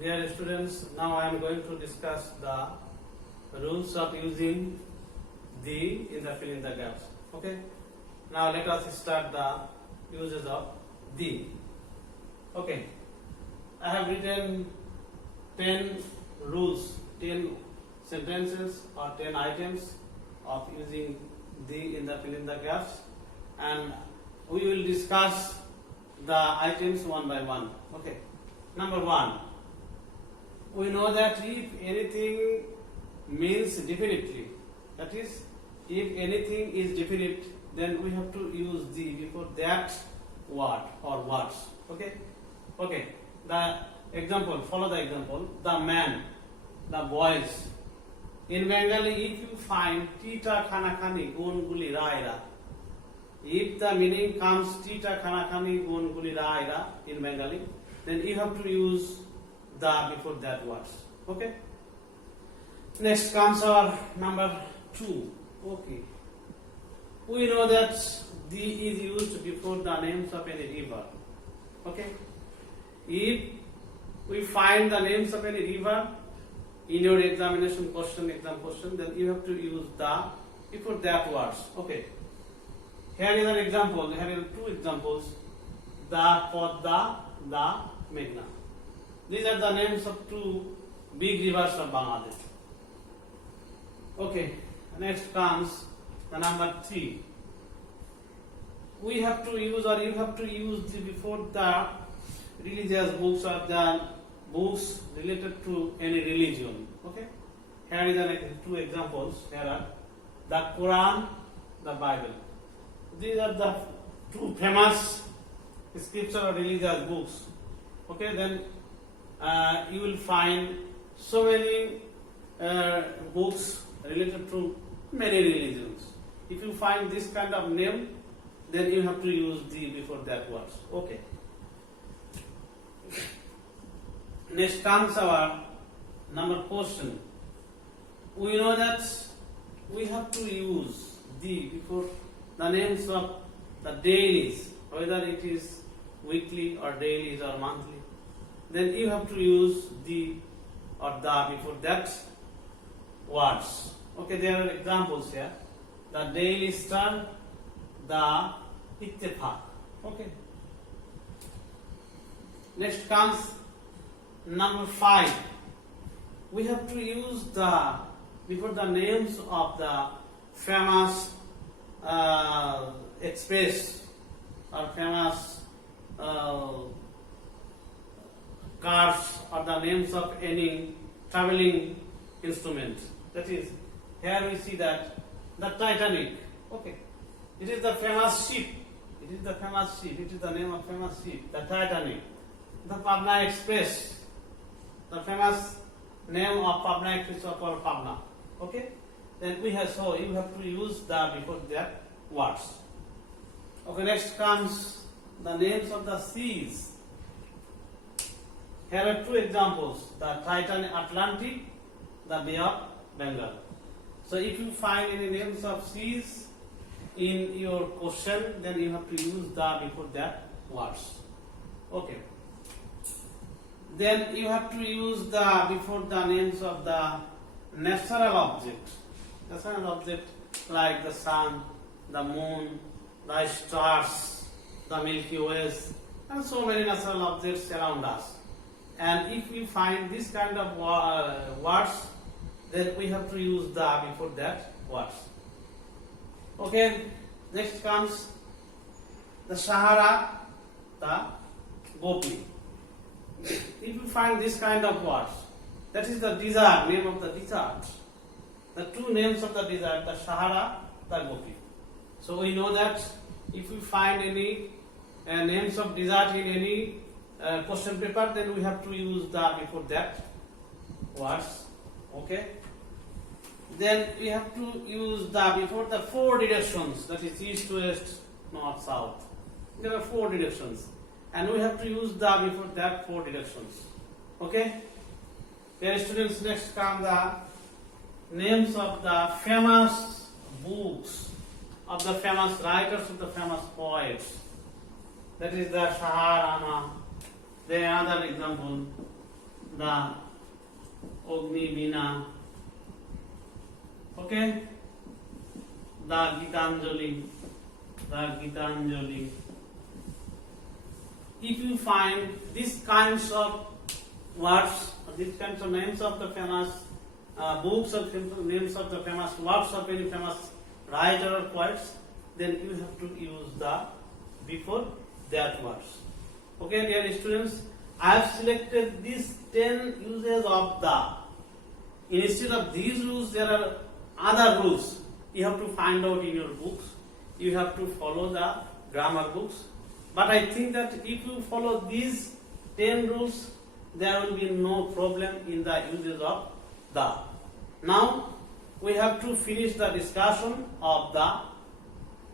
Dear students, now I am going to discuss the rules of using the in the fill in the gaps. Okay. Now let us start the uses of the. Okay. I have written 10 rules, 10 sentences or 10 items of using the in the fill in the gaps, and we will discuss the items one by one. Okay. Number 1. We know that if anything means definitely, that is, if anything is definite, then we have to use the before that word or words. Okay? Okay. The example, follow the example. The man, the boys. In Bengali, if you find tita khana khani gun guli raira, if the meaning comes tita khana khani gun guli raira in Bengali, then you have to use the before that words. Okay. Next comes our number 2. Okay. We know that the is used before the names of any river. Okay. If we find the names of any river in your examination question, exam question, then you have to use the before that words. Okay. Here is an example. Here are 2 examples. The Podda, the Meghna. These are the names of 2 big rivers of Bangladesh. Okay, next comes the number 3. We have to use, or you have to use the before the religious books or the books related to any religion. Okay, here is the 2 examples. Here are the Quran, the Bible. These are the 2 famous scripture or religious books. Okay, then you will find so many books related to many religions. If you find this kind of name, then you have to use the before that words. Okay. Next comes our number question. We know that we have to use the before the names of the dailies, whether it is weekly or dailies or monthly. Then you have to use the or the before that words. Okay, there are examples here. The Daily Star, the Ittefaq. Okay. Next comes number 5. We have to use the before the names of the famous express or famous cars or the names of any traveling instrument. That is, here we see that the Titanic. Okay, it is the famous ship. It is the famous ship. It is the name of famous ship. The Titanic. The Pabna Express. The famous name of Pabna Express of Pabna. Okay, then we have, so you have to use the before that words. Okay, next comes the names of the seas. Here are 2 examples, the Titanic Atlantic, the Bay of Bengal. So if you find any names of seas in your question, then you have to use the before that words. Okay. Then you have to use the before the names of the natural objects. Natural object like the sun, the moon, the stars, the Milky Way, and so many natural objects around us. And if we find this kind of words, then we have to use the before that words. Okay, next comes the Sahara, the Gopi. If you find this kind of words, that is the desert, name of the desert. The 2 names of the desert, the Sahara, the Gopi. So we know that if we find any names of desert in any question paper, then we have to use the before that words. Okay. Then we have to use the before the 4 directions, that is east, west, north, south. There are 4 directions, and we have to use the before that 4 directions. Okay. Dear students, next come the names of the famous books, of the famous writers, of the famous poets. That is the Shaharana. Then another example, the Agni Veena, okay, the Gitanjali, If you find these kinds of words, these kinds of names of the famous books, or names of the famous works of any famous writer or poets, then you have to use the before that words. Okay, dear students, I have selected these 10 uses of the. Instead of these rules, there are other rules. You have to find out in your books. You have to follow the grammar books. But I think that if you follow these 10 rules, there will be no problem in the uses of the. Now, we have to finish the discussion of the,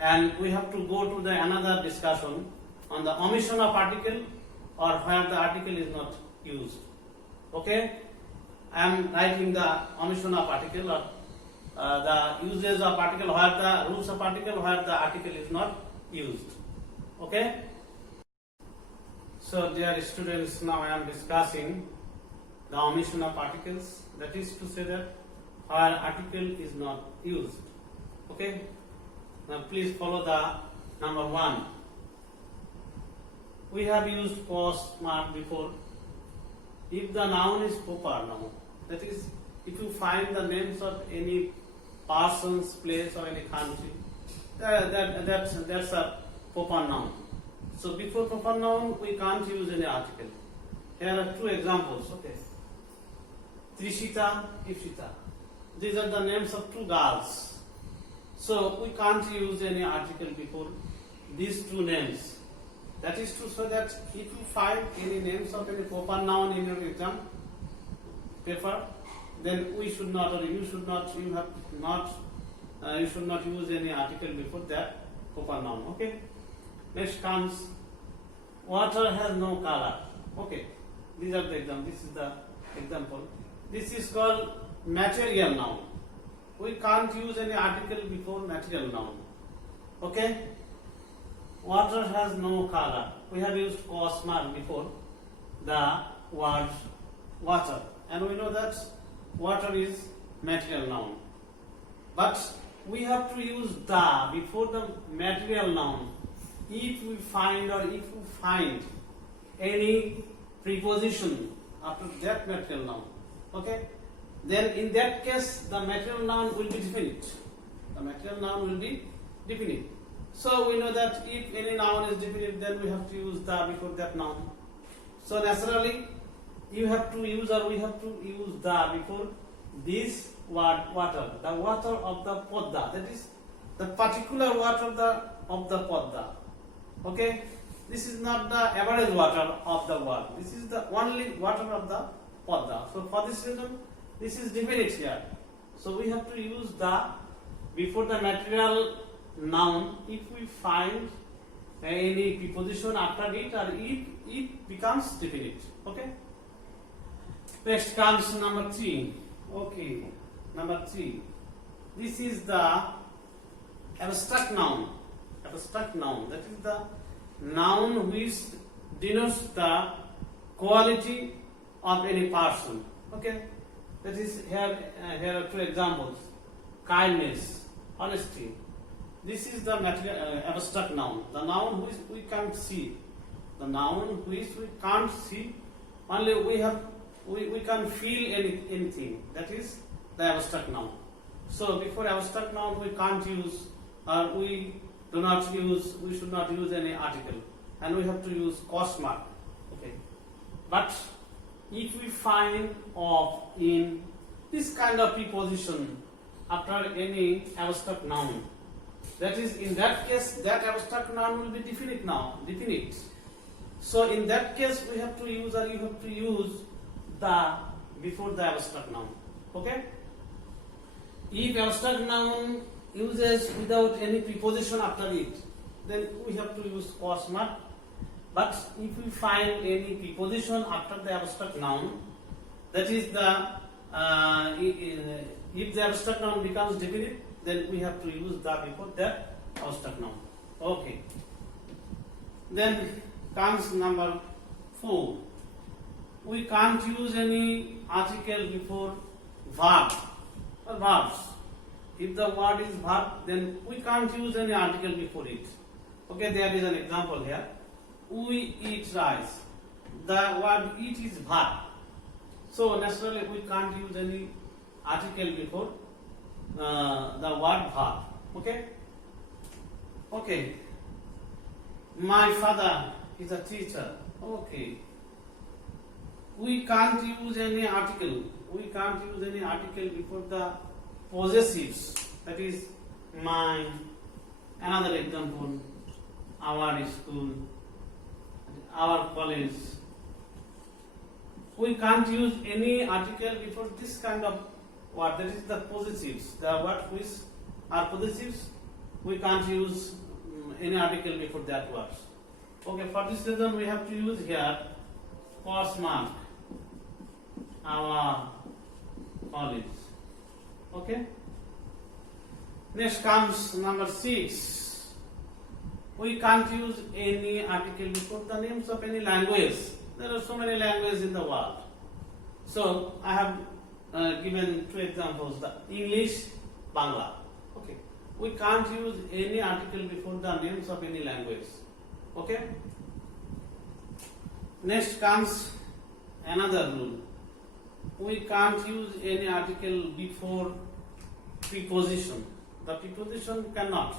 and we have to go to the another discussion on the omission of article or where the article is not used. Okay? I am writing the omission of article or the uses of article, where the rules of article, where the article is not used. Okay? So, dear students, now I am discussing the omission of articles. That is to say that where article is not used. Okay? Now, please follow the number 1. We have used post mark before. If the noun is proper noun, that is, if you find the names of any persons, place, or any country, that's a proper noun. So before proper noun, we can't use any article. Here are 2 examples. Okay, Trishita, Ifshita. These are the names of 2 girls. So we can't use any article before these 2 names. That is to say that if you find any names of any proper noun in your exam paper, then we should not, or you should not, you should not use any article before that proper noun. Okay. Next comes water has no color. Okay. These are the examples. This is the example. This is called material noun. We can't use any article before material noun. Okay. Water has no color. We have used cos mark before the word water, and we know that water is material noun. But we have to use the before the material noun if we find any preposition after that material noun. Okay? Then in that case the material noun will be definite. The material noun will be definite. So we know that if any noun is definite, then we have to use the before that noun. So naturally, you have to use, or we have to use the before this word water, the water of the podda. That is the particular water of the podda. Okay, this is not the average water of the world. This is the only water of the podda. So for this reason, this is definite here. So we have to use the before the material noun if we find any preposition after it, or if it becomes definite. Okay. Next comes number 3. Okay, number 3. This is the abstract noun. Abstract noun. That is the noun which denotes the quality of any person. Okay. That is here. Here are 2 examples: kindness, honesty. This is the material abstract noun. The noun which we can't see. The noun which we can't see. Only we can feel anything. That is the abstract noun. So before abstract noun we can't use, or we should not use any article, and we have to use cos mark. Okay. But if we find of in this kind of preposition after any abstract noun, that is, in that case, that abstract noun will be definite now. Definite. So in that case, we have to use, or you have to use the before the abstract noun. Okay. If abstract noun uses without any preposition after it, then we have to use cos mark. But if we find any preposition after the abstract noun, that is the if the abstract noun becomes definite, then we have to use the before that abstract noun. Okay. Then comes number 4. we can't use any article before verb or verbs. If the word is verb, then we can't use any article before it. Okay, there is an example here. We eat rice. The word eat is verb. So naturally we can't use any article before the word verb. Okay? Okay. My father is a teacher. Okay. We can't use any article. We can't use any article before the possessives. That is mine. Another example. Our school. Our college. We can't use any article before this kind of word. That is the possessives. The word which are possessives. We can't use any article before that words. Okay, for this reason we have to use here cos mark. Our college. Okay. Next comes number 6. We can't use any article before the names of any language. There are so many languages in the world. So I have given 2 examples: the English, Bangla. Okay. We can't use any article before the names of any language. Okay. Next comes another rule. We can't use any article before preposition. The preposition cannot.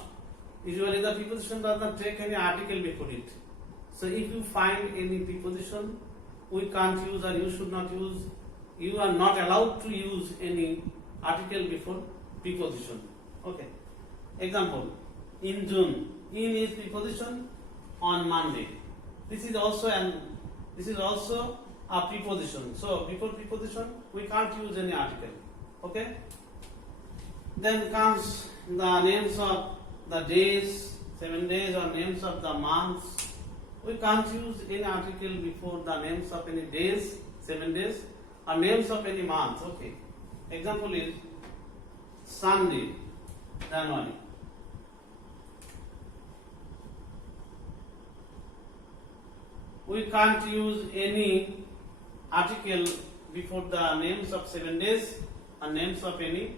Usually the preposition does not take any article before it. So if you find any preposition, we can't use, or you should not use, you are not allowed to use any article before preposition. Okay. Example, in June. In is preposition, on Monday. This is also a preposition. So before preposition we can't use any article. Okay. Then comes the names of the days, 7 days, or names of the months. We can't use any article before the names of any days, 7 days, or names of any months. Okay. Example is Sunday, January. We can't use any article before the names of 7 days or names of any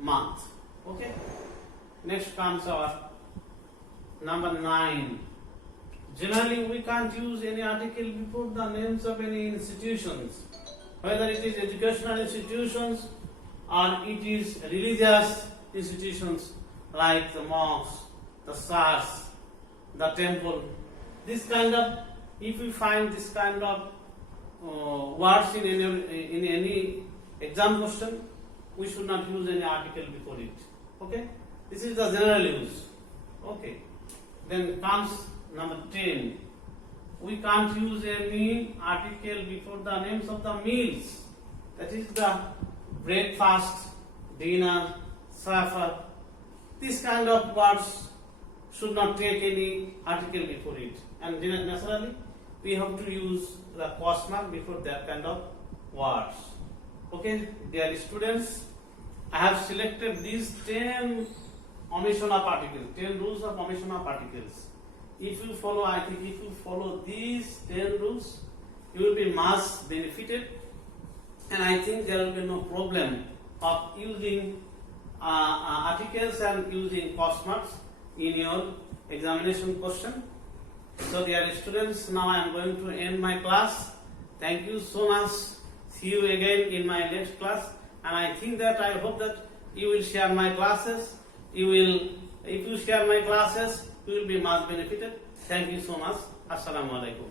month. Okay. Next comes our number 9. Generally, we can't use any article before the names of any institutions, whether it is educational institutions or it is religious institutions like the mosque, the church, the temple. This kind of, if we find this kind of words in any exam question, we should not use any article before it. Okay, this is the general use. Okay, then comes number 10. We can't use any article before the names of the meals. That is the breakfast, dinner, supper. This kind of words should not take any article before it. And naturally, we have to use the cos mark before that kind of words. Okay, dear students, I have selected these 10 omission of articles, 10 rules of omission of articles. If you follow, I think if you follow these 10 rules, you will be much benefited, and I think there will be no problem of using articles and using cos marks in your examination question. So dear students, now I am going to end my class. Thank you so much. See you again in my next class, and I think that I hope that you will share my classes. If you share my classes, you will be much benefited. Thank you so much. Assalamu alaikum.